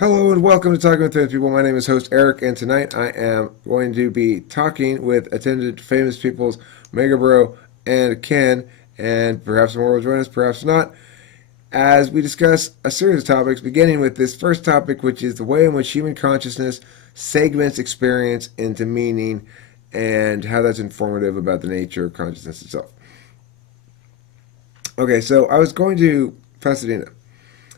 Hello and welcome to Talking with Famous People. My name is host Eric, and tonight I am going to be talking with attended famous peoples Mega Bro and Ken, and perhaps more will join us, perhaps not, as we discuss a series of topics, beginning with this first topic, which is the way in which human consciousness segments experience into meaning and how that's informative about the nature of consciousness itself. Okay, so I was going to Pasadena.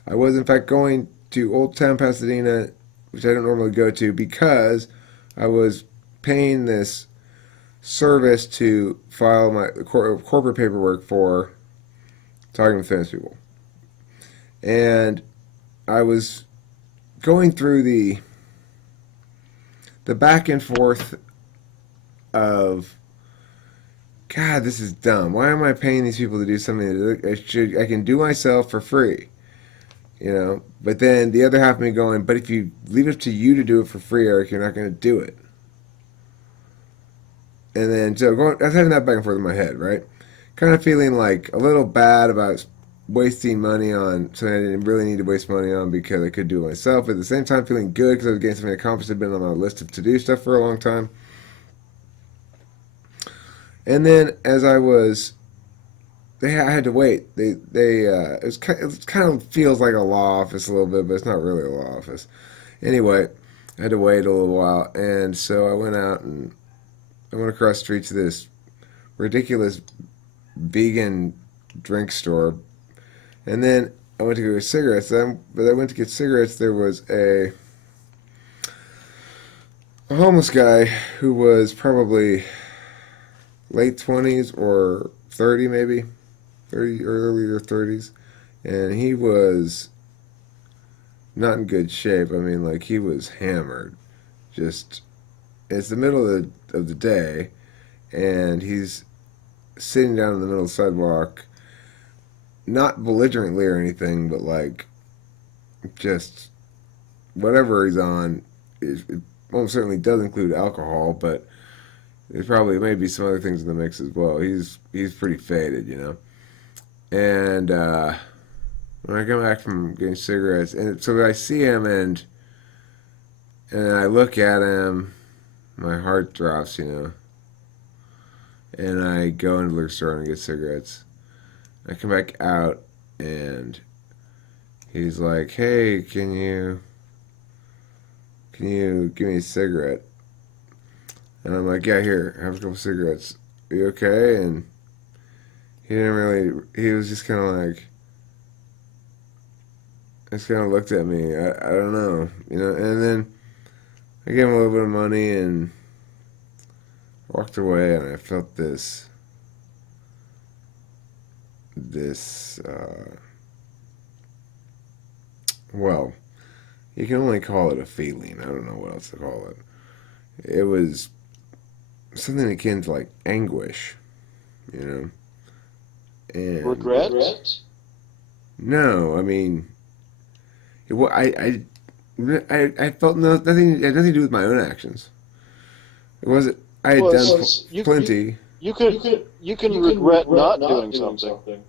I was, in fact, going to Old Town Pasadena, which I don't normally go to, because I was paying this service to file my corporate paperwork for Talking with Famous People. And I was going through the back and forth of, God, this is dumb. Why am I paying these people to do something that I can do myself for free? But then the other half of me going, but if you leave it to you to do it for free, Eric, you're not going to do it. And then, I was having that back and forth in my head, right? Kind of feeling like a little bad about wasting money on something I didn't really need to waste money on because I could do it myself. At the same time, feeling good because I was getting something accomplished. Had been on my list of to-do stuff for a long time. And then, as I was I had to wait. It kind of feels like a law office a little bit, but it's not really a law office. Anyway, I had to wait a little while, and so I went out and I went across the street to this ridiculous vegan drink store, and then I went to go get cigarettes. But I went to get cigarettes. There was a homeless guy who was probably late 20s or 30 maybe. 30 earlier 30s, and he was not in good shape. I mean, like, he was hammered. Just, it's the middle of the day, and he's sitting down in the middle of the sidewalk, not belligerently or anything, but like, just whatever he's on. It almost certainly does include alcohol, but there's probably maybe some other things in the mix as well. He's pretty faded. And when I come back from getting cigarettes, and so I see him and I look at him, my heart drops. And I go into the liquor store and get cigarettes. I come back out and he's like, "Hey, can you give me a cigarette?" And I'm like, "Yeah, here, have a couple cigarettes. Are you okay?" And he was just kind of like, just kind of looked at me. I don't know, and then I gave him a little bit of money and walked away, and I felt this, well, you can only call it a feeling. I don't know what else to call it. It was something akin to like anguish, And Regret? no, I mean, I felt nothing. It had nothing to do with my own actions. It wasn't. I had Well, done you plenty. you can regret not doing something.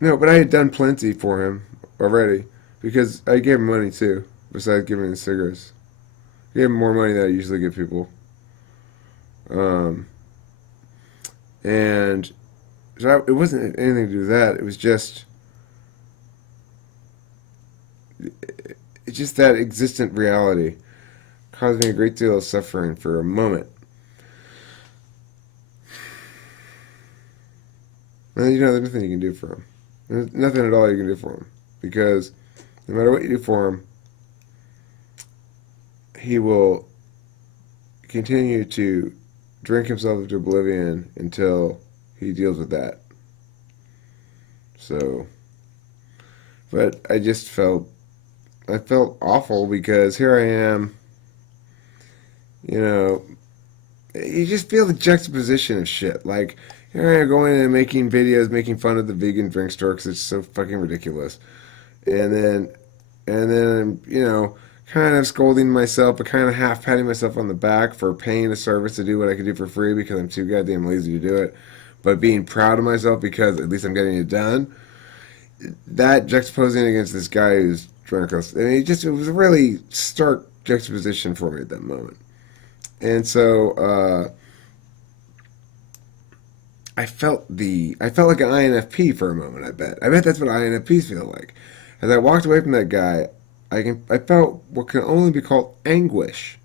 No, but I had done plenty for him already because I gave him money too. Besides giving him the cigarettes, I gave him more money than I usually give people. Um, and it wasn't anything to do with that. It was just it's just that existent reality caused me a great deal of suffering for a moment. And then, there's nothing you can do for him. There's nothing at all you can do for him. Because no matter what you do for him, he will continue to drink himself into oblivion until he deals with that. So, but I felt awful because here I am, you just feel the juxtaposition of shit. Like, here I am going and making videos, making fun of the vegan drink store because it's so fucking ridiculous. And then, kind of scolding myself, but kind of half patting myself on the back for paying a service to do what I could do for free because I'm too goddamn lazy to do it. But being proud of myself because at least I'm getting it done. That juxtaposing against this guy who's running across, and it was a really stark juxtaposition for me at that moment. And so I felt like an INFP for a moment. I bet that's what INFPs feel like. As I walked away from that guy, I felt what can only be called anguish.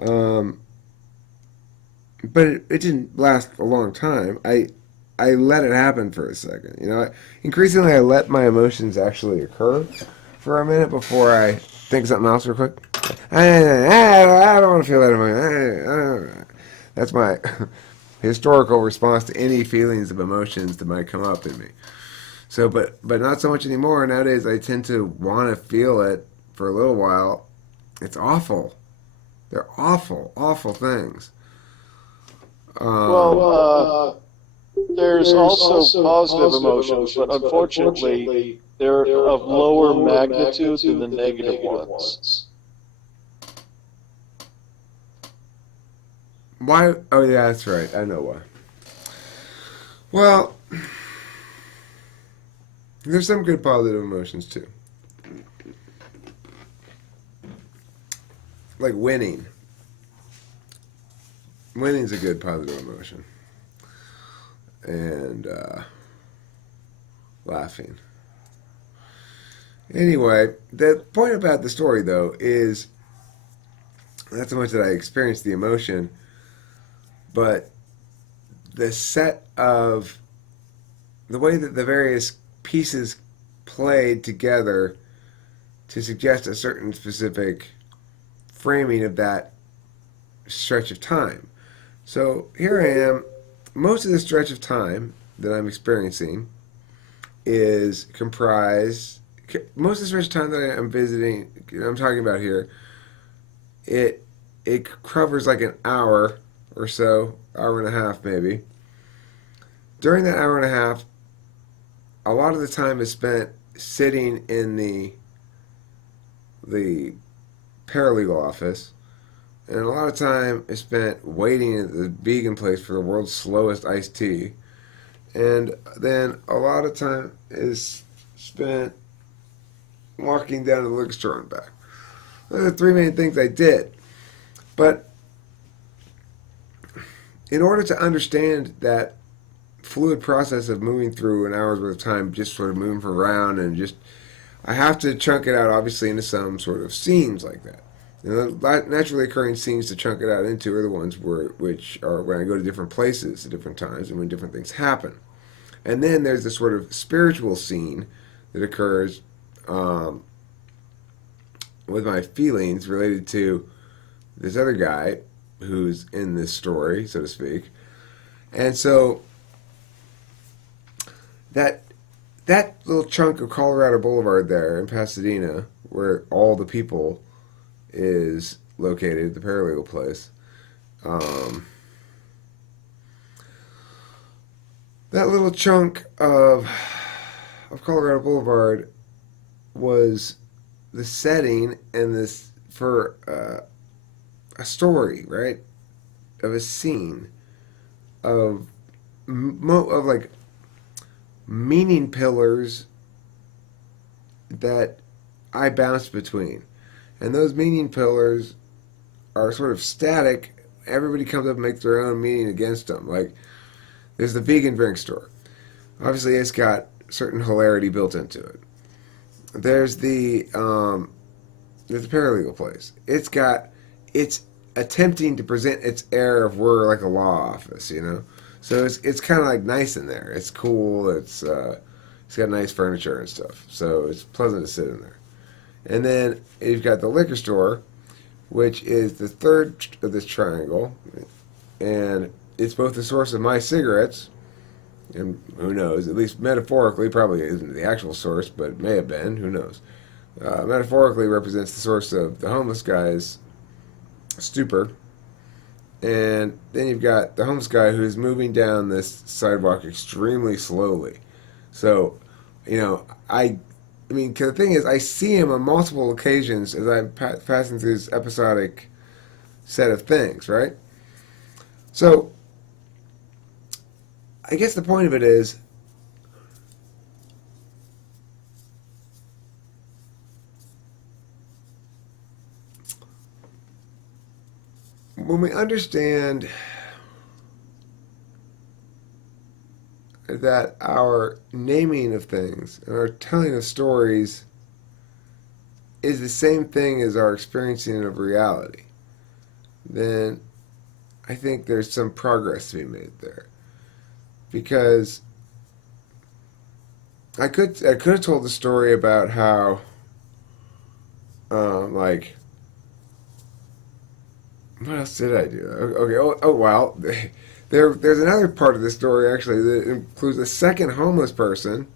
Um, but it didn't last a long time. I let it happen for a second. Increasingly I let my emotions actually occur for a minute before I think something else real quick. I don't want to feel that emotion. That's my historical response to any feelings of emotions that might come up in me. So, but not so much anymore. Nowadays, I tend to want to feel it for a little while. It's awful. They're awful, awful things. Well, Well, there's there's also also positive positive emotions, but emotions, but unfortunately, unfortunately, they're they're of of lower lower magnitude than magnitude the than the negative negative ones. ones. Why? Oh, yeah, that's right. I know why. Well, there's some good positive emotions too, like winning. Winning's a good positive emotion, and laughing. Anyway, the point about the story, though, is not so much that I experienced the emotion, but the set of the way that the various pieces played together to suggest a certain specific framing of that stretch of time. So here I am. Most of the stretch of time that I'm experiencing is comprised. Most of the stretch of time that I'm visiting, I'm talking about here, it it covers like an hour or so, hour and a half maybe. During that hour and a half, a lot of the time is spent sitting in the paralegal office, and a lot of time is spent waiting at the vegan place for the world's slowest iced tea, and then a lot of time is spent walking down to the liquor store and back. Those are the three main things I did. But in order to understand that fluid process of moving through an hour's worth of time, just sort of moving around and just, I have to chunk it out obviously into some sort of scenes like that. And the naturally occurring scenes to chunk it out into are the ones which are when I go to different places at different times and when different things happen. And then there's the sort of spiritual scene that occurs um, with my feelings related to this other guy who's in this story, so to speak. And so that that little chunk of Colorado Boulevard there in Pasadena, where all the people is located, the paralegal place, um, that little chunk of Colorado Boulevard was the setting and this for a story, right? Of a scene of of like meaning pillars that I bounce between. And those meaning pillars are sort of static. Everybody comes up and makes their own meaning against them. Like, there's the vegan drink store. Obviously, it's got certain hilarity built into it. There's there's the paralegal place. It's attempting to present its air of we're like a law office, you know. So it's kind of like nice in there. It's cool. It's got nice furniture and stuff. So it's pleasant to sit in there. And then you've got the liquor store, which is the third of this triangle, and it's both the source of my cigarettes, and who knows, at least metaphorically, probably isn't the actual source, but may have been, who knows. Metaphorically represents the source of the homeless guy's stupor, and then you've got the homeless guy who's moving down this sidewalk extremely slowly. So, you know, I mean, cause the thing is, I see him on multiple occasions as I'm passing through this episodic set of things, right? So, I guess the point of it is, when we understand that our naming of things and our telling of stories is the same thing as our experiencing of reality, then I think there's some progress to be made there. Because I could have told the story about how like what else did I do? Okay. Oh wow. There's another part of the story actually that includes a second homeless person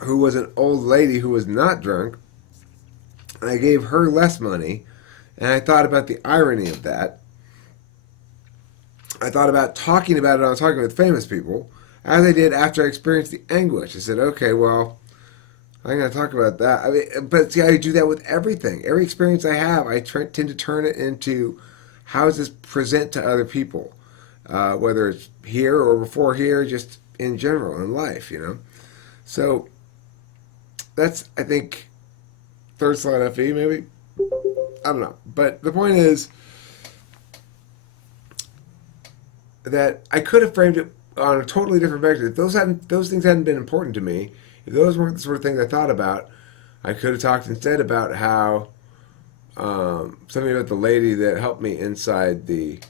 who was an old lady who was not drunk. I gave her less money, and I thought about the irony of that. I thought about talking about it. I was talking with famous people, as I did after I experienced the anguish. I said, okay, well, I'm going to talk about that. I mean, but see, I do that with everything. Every experience I have, I tend to turn it into how does this present to other people, whether it's here or before here, just in general in life, you know. So that's, I think, third slide FE maybe. I don't know, but the point is that I could have framed it on a totally different vector. If those things hadn't been important to me, if those weren't the sort of things I thought about, I could have talked instead about how something about the lady that helped me inside the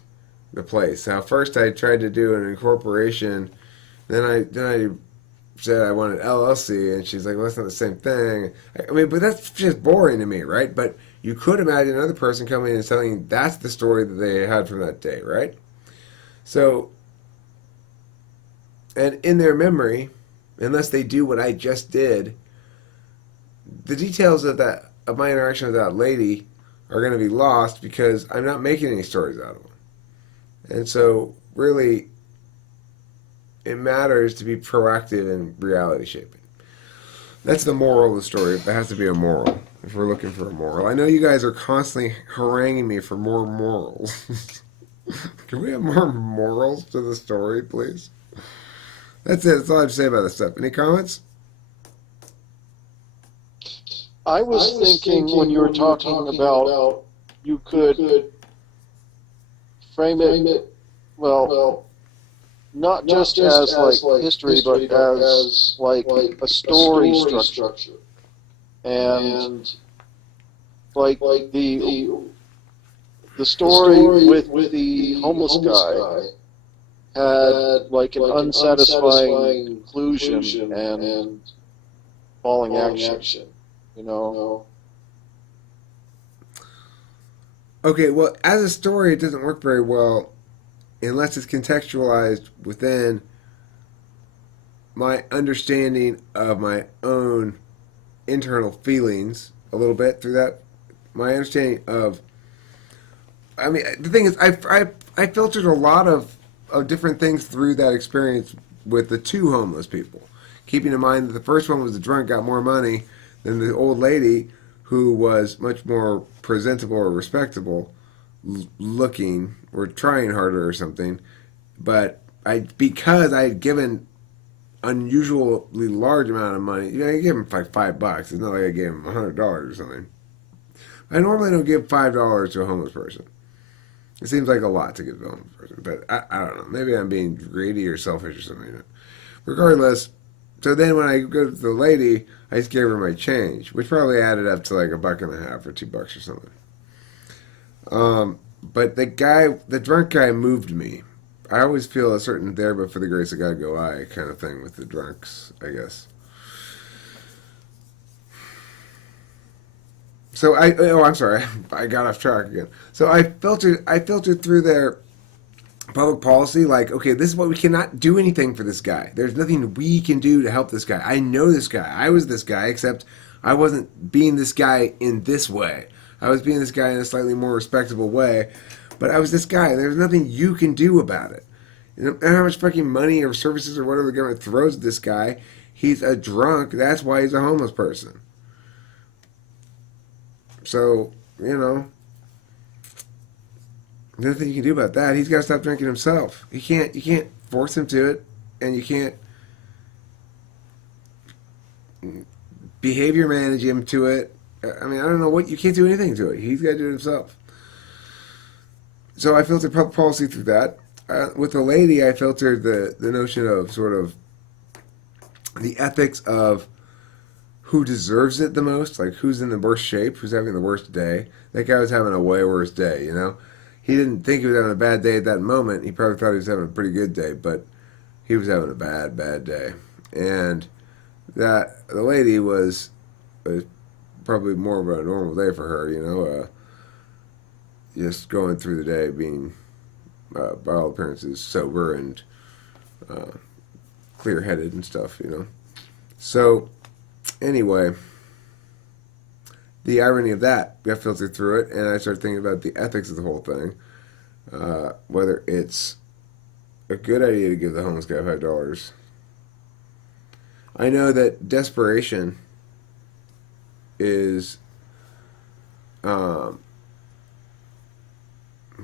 place. Now, first I tried to do an incorporation, then I said I wanted LLC, and she's like, "Well, that's not the same thing." I mean, but that's just boring to me, right? But you could imagine another person coming in and telling that's the story that they had from that day, right? So, and in their memory, unless they do what I just did, the details of my interaction with that lady are going to be lost because I'm not making any stories out of them. And so, really, it matters to be proactive in reality shaping. That's the moral of the story. There has to be a moral if we're looking for a moral. I know you guys are constantly haranguing me for more morals. Can we have more morals to the story, please? That's it. That's all I have to say about this stuff. Any comments? I was thinking when you were talking about you could frame it, well, not just as like history, but as like a story structure. And like the story with the homeless guy had like an unsatisfying conclusion and falling action, you know. Okay, well, as a story, it doesn't work very well unless it's contextualized within my understanding of my own internal feelings a little bit through that. My understanding of, I mean, the thing is, I filtered a lot of different things through that experience with the two homeless people, keeping in mind that the first one was the drunk got more money than the old lady who was much more presentable or respectable looking or trying harder or something. But because I had given unusually large amount of money, I gave him like $5. It's not like I gave him $100 or something. I normally don't give $5 to a homeless person. It seems like a lot to give to a homeless person, but I don't know. Maybe I'm being greedy or selfish or something. Regardless, so then when I go to the lady, I just gave her my change, which probably added up to like $1.50 or $2 or something. But the drunk guy moved me. I always feel a certain there, but for the grace of God go I kind of thing with the drunks, I guess. So I'm sorry, I got off track again. So I filtered through their public policy, like, okay, this is what we cannot do anything for this guy. There's nothing we can do to help this guy. I know this guy. I was this guy, except I wasn't being this guy in this way. I was being this guy in a slightly more respectable way, but I was this guy. There's nothing you can do about it. No matter how much fucking money or services or whatever the government throws at this guy, he's a drunk. That's why he's a homeless person. So, there's nothing you can do about that. He's got to stop drinking himself. You can't force him to it, and you can't behavior manage him to it. I mean, I don't know what, you can't do anything to it. He's got to do it himself. So I filtered public policy through that. With the lady, I filtered the notion of sort of the ethics of who deserves it the most, like who's in the worst shape, who's having the worst day. That guy was having a way worse day, you know? He didn't think he was having a bad day at that moment. He probably thought he was having a pretty good day, but he was having a bad, bad day. And that the lady was probably more of a normal day for her, you know, just going through the day being, by all appearances, sober and uh, clear headed and stuff, you know. So, anyway, the irony of that got filtered through it, and I started thinking about the ethics of the whole thing. Whether it's a good idea to give the homeless guy $5. I know that desperation is um,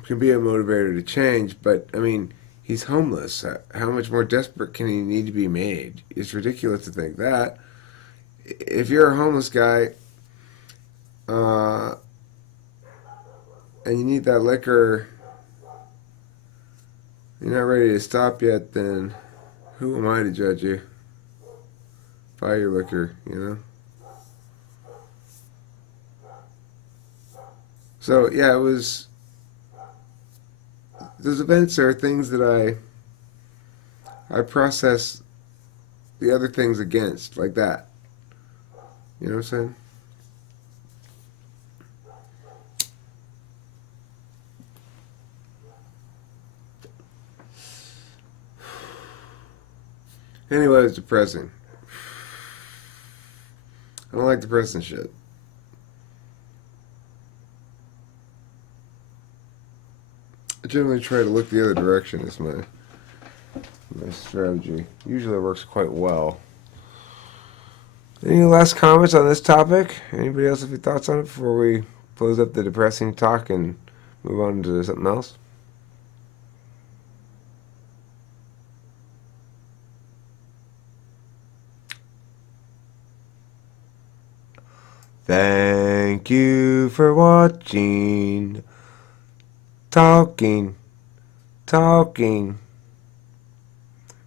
can be a motivator to change, but I mean, he's homeless. How much more desperate can he need to be made? It's ridiculous to think that. If you're a homeless guy uh, and you need that liquor, you're not ready to stop yet, then who am I to judge you? Buy your liquor, you know? So, yeah, it was. Those events are things that I process the other things against, like that. You know what I'm saying? Anyway, it's depressing. I don't like depressing shit. I generally try to look the other direction as my strategy. Usually it works quite well. Any last comments on this topic? Anybody else have any thoughts on it before we close up the depressing talk and move on to something else? Thank you for watching. Talking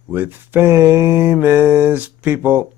with famous people.